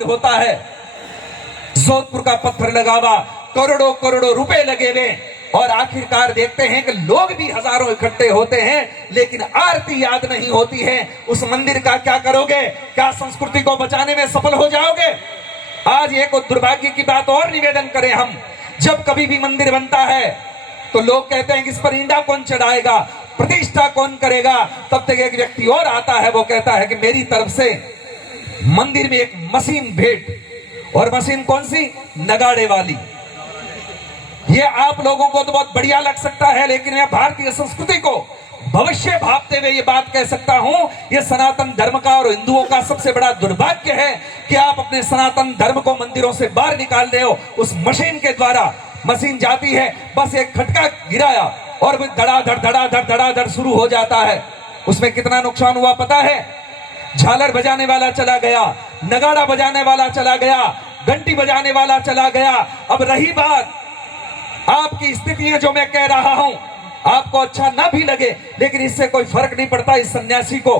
होता है। जोधपुर का पत्थर लगावा, करोड़ों करोड़ों रुपए लगे हुए, और आखिरकार देखते हैं कि लोग भी हजारों इकट्ठे होते हैं, लेकिन आरती याद नहीं होती है। उस मंदिर का क्या करोगे? क्या संस्कृति को बचाने में सफल हो जाओगे? आज एक दुर्भाग्य की बात और निवेदन करें हम, जब कभी भी मंदिर बनता है तो लोग कहते हैं कि इस पर ईंडा कौन चढ़ाएगा, प्रतिष्ठा कौन करेगा। तब तक एक व्यक्ति और आता है, वो कहता है कि मेरी तरफ से मंदिर में एक मशीन भेंट। और मशीन कौन सी? नगाड़े वाली। ये आप लोगों को तो बहुत बढ़िया लग सकता है, लेकिन मैं भारतीय संस्कृति को भविष्य भापते हुए ये बात कह सकता हूं, ये सनातन धर्म का और हिंदुओं का सबसे बड़ा दुर्भाग्य है कि आप अपने सनातन धर्म को मंदिरों से बाहर निकाल रहे हो उस मशीन के द्वारा। मशीन जाती है, बस एक खटका गिराया और धड़ाधड़ धड़ाधड़ धड़ाधड़ शुरू हो जाता है। उसमें कितना नुकसान हुआ पता है? झालर बजाने वाला चला गया, नगाड़ा बजाने वाला चला गया, घंटी बजाने वाला चला गया। अब रही बात आपकी स्थितियां, जो मैं कह रहा हूं आपको अच्छा ना भी लगे, लेकिन इससे कोई फर्क नहीं पड़ता इस सन्यासी को,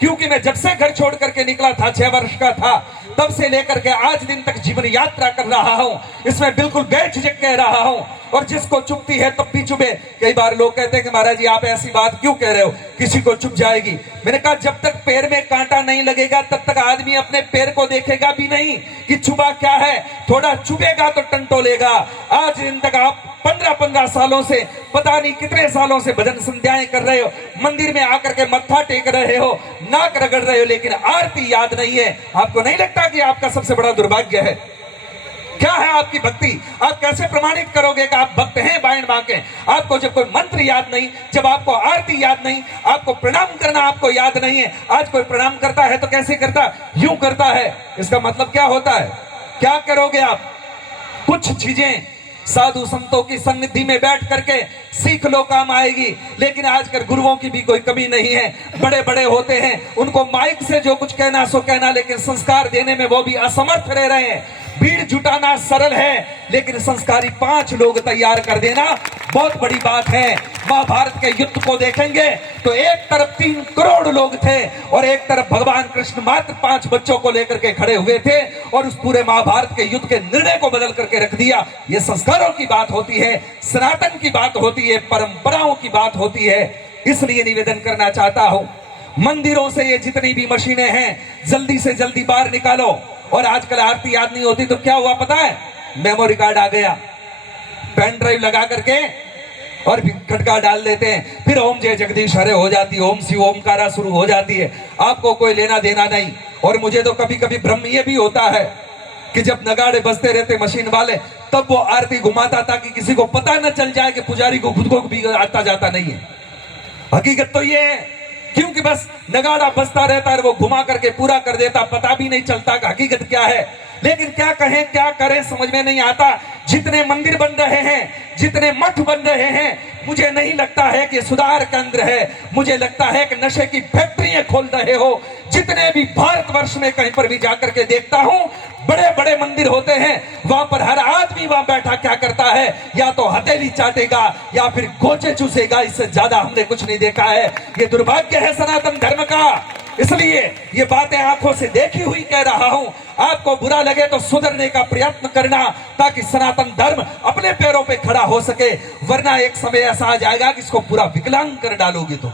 क्योंकि मैं जब से घर छोड़ करके निकला था, 6 वर्ष का था, तब से लेकर के आज दिन तक जीवन यात्रा कर रहा हूं। इसमें बिल्कुल बेझिझक कह रहा हूं, और जिसको चुभती है तब भी चुभे। कई बार लोग कहते हैं कि महाराज जी आप ऐसी बात क्यों कह रहे हो, किसी को चुभ जाएगी। मैंने कहा जब तक पैर में कांटा नहीं लगेगा तब तक आदमी अपने पैर को देखेगा भी नहीं कि चुभा क्या है। थोड़ा चुभेगा तो टंटोलेगा। आज दिन तक आप 15-15 सालों से, पता नहीं कितने सालों से भजन संध्याएं कर रहे हो, मंदिर में आकर के मत्था टेक रहे हो, नाक रगड़ रहे हो, लेकिन आरती याद नहीं है। आपको नहीं लगता कि आपका सबसे बड़ा दुर्भाग्य है? क्या है आपकी भक्ति? आप कैसे प्रमाणित करोगे कि आप भक्त हैं बाएं बांके? आपको जब कोई मंत्र याद नहीं, जब आपको आरती याद नहीं, आपको प्रणाम करना आपको याद नहीं है। आज कोई प्रणाम करता है तो कैसे करता? यूं करता है। इसका मतलब क्या होता है? क्या करोगे आप? कुछ चीजें साधु संतों की सन्निधि में बैठ करके सीख लो, काम आएगी। लेकिन आजकल गुरुओं की भी कोई कमी नहीं है। बड़े बड़े होते हैं, उनको माइक से जो कुछ कहना सो कहना, लेकिन संस्कार देने में वो भी असमर्थ रह रहे हैं। भीड़ जुटाना सरल है, लेकिन संस्कारी 5 लोग तैयार कर देना बहुत बड़ी बात है। महाभारत के युद्ध को देखेंगे तो एक तरफ 3 करोड़ लोग थे और एक तरफ भगवान कृष्ण मात्र 5 बच्चों को लेकर के खड़े हुए थे, और उस पूरे महाभारत के युद्ध के निर्णय को बदल करके रख दिया। ये संस्कारों की बात होती है, सनातन की बात होती है, परंपराओं की बात होती है। इसलिए निवेदन करना चाहता हूं, मंदिरों से ये जितनी भी मशीनें हैं जल्दी से जल्दी बाहर निकालो। और आजकल आरती याद नहीं होती तो क्या हुआ पता है? मेमोरी कार्ड आ गया, पेन ड्राइव लगा करके और खटका डाल देते हैं, फिर ओम जय जगदीश हरे हो जाती है, ओम शिव ओमकारा शुरू हो जाती है। आपको कोई लेना देना नहीं। और मुझे तो कभी कभी भ्रम ये भी होता है कि जब नगाड़े बजते रहते मशीन वाले, तब वो आरती घुमाता ताकि किसी को पता न चल जाए कि पुजारी को खुद को भी आता जाता नहीं है। हकीकत तो ये है, क्योंकि बस नगाड़ा बजता रहता है, वो घुमा करके पूरा कर देता, पता भी नहीं चलता कि हकीकत क्या है। लेकिन क्या कहें क्या करें समझ में नहीं आता। जितने मंदिर बन रहे हैं, जितने मठ बन रहे हैं, मुझे नहीं लगता है कि सुधार केंद्र है। मुझे लगता है कि नशे की फैक्ट्रियां खोल रहे हो। जितने भी भारतवर्ष में कहीं पर भी जाकर के देखता हूं, बड़े बड़े मंदिर होते हैं, वहां पर हर आदमी वहां बैठा क्या करता है? या तो हथेली चाटेगा या फिर गोचे चूसेगा। इससे ज्यादा हमने कुछ नहीं देखा है। ये दुर्भाग्य है सनातन धर्म का। इसलिए ये बातें आंखों से देखी हुई कह रहा हूं। आपको बुरा लगे तो सुधरने का प्रयत्न करना, ताकि सनातन धर्म अपने पैरों पे खड़ा हो सके। वरना एक समय ऐसा आ जाएगा कि इसको पूरा विकलांग कर डालोगे तुम।